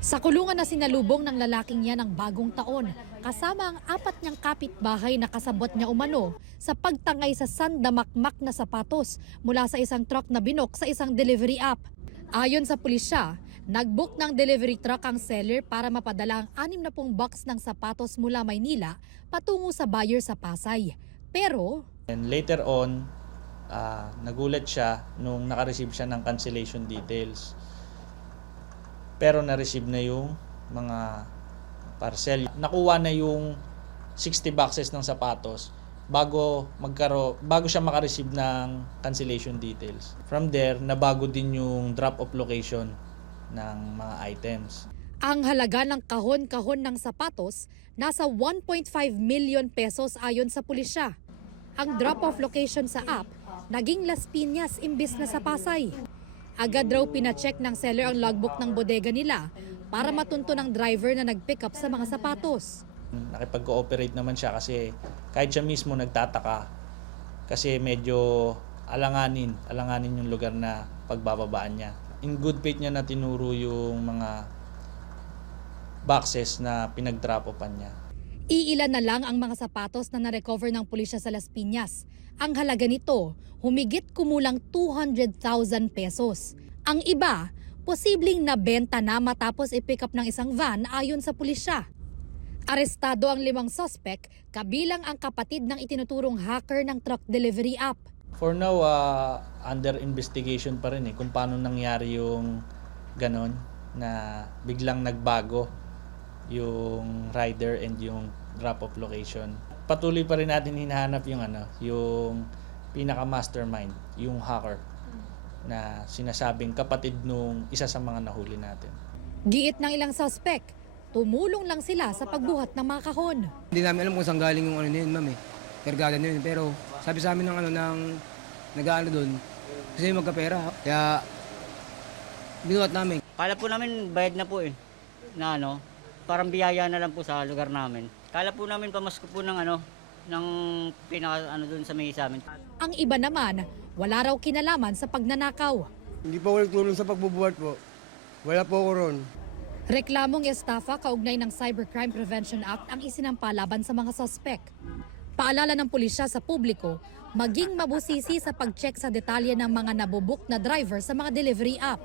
Sa kulungan na sinalubong ng lalaking yan ng bagong taon, kasama ang 4 niyang kapitbahay na kasabot niya umano sa pagtangay sa sandamakmak na sapatos mula sa isang truck na binok sa isang delivery app. Ayon sa pulisya, nag-book ng delivery truck ang seller para mapadala ang 60 box ng sapatos mula Maynila patungo sa buyer sa Pasay. Pero And later on, nagulat siya nung naka-receive siya ng cancellation details. Pero na-receive na yung mga parcel. Nakuha na yung 60 boxes ng sapatos bago siya maka-receive ng cancellation details. From there, nabago din yung drop-off location ng mga items. ang halaga ng kahon-kahon ng sapatos nasa 1.5 million pesos ayon sa pulisya. Ang drop-off location sa app naging Las Piñas imbis na sa Pasay. Agad raw pina-check ng seller ang logbook ng bodega nila para matunto ng driver na nag-pick up sa mga sapatos. Nakipag-cooperate naman siya kasi kahit siya mismo nagtataka kasi medyo alanganin yung lugar na pagbababaan niya. In good faith niya na tinuro yung mga boxes na pinag-drop-offan niya. Iilan na lang ang mga sapatos na na-recover ng pulisya sa Las Piñas. Ang halaga nito, humigit kumulang 200,000 pesos. Ang iba, posibleng nabenta na matapos i-pick up ng isang van ayon sa pulisya. Arestado ang 5 suspect, kabilang ang kapatid ng itinuturong hacker ng truck delivery app. For now, under investigation pa rin kung paano nangyari yung ganon na biglang nagbago yung rider and yung drop-off location. Patuloy pa rin natin hinahanap yung pinaka-mastermind, yung hacker na sinasabing kapatid nung isa sa mga nahuli natin. Giit ng ilang suspect, tumulong lang sila sa pagbuhat ng mga kahon. Hindi namin alam kung saan galing yung ano yun, ma'am Kargada na yun. Pero sabi sa amin ng nag-ano doon, kasi magkapera. Kaya binuhat namin. Kala po namin bayad na po na parang biyaya na lang po sa lugar namin. Kala po namin pamasko po ng ng pinaka doon sa may sa amin. Ang iba naman, wala raw kinalaman sa pagnanakaw. Hindi po ako nagtulong sa pagbubuhat po. Wala po ako ron. Reklamong estafa kaugnay ng Cybercrime Prevention Act ang isinampa laban sa mga suspect. Paalala ng pulisya sa publiko, maging mabusisi sa pag-check sa detalye ng mga nabubuk na driver sa mga delivery app.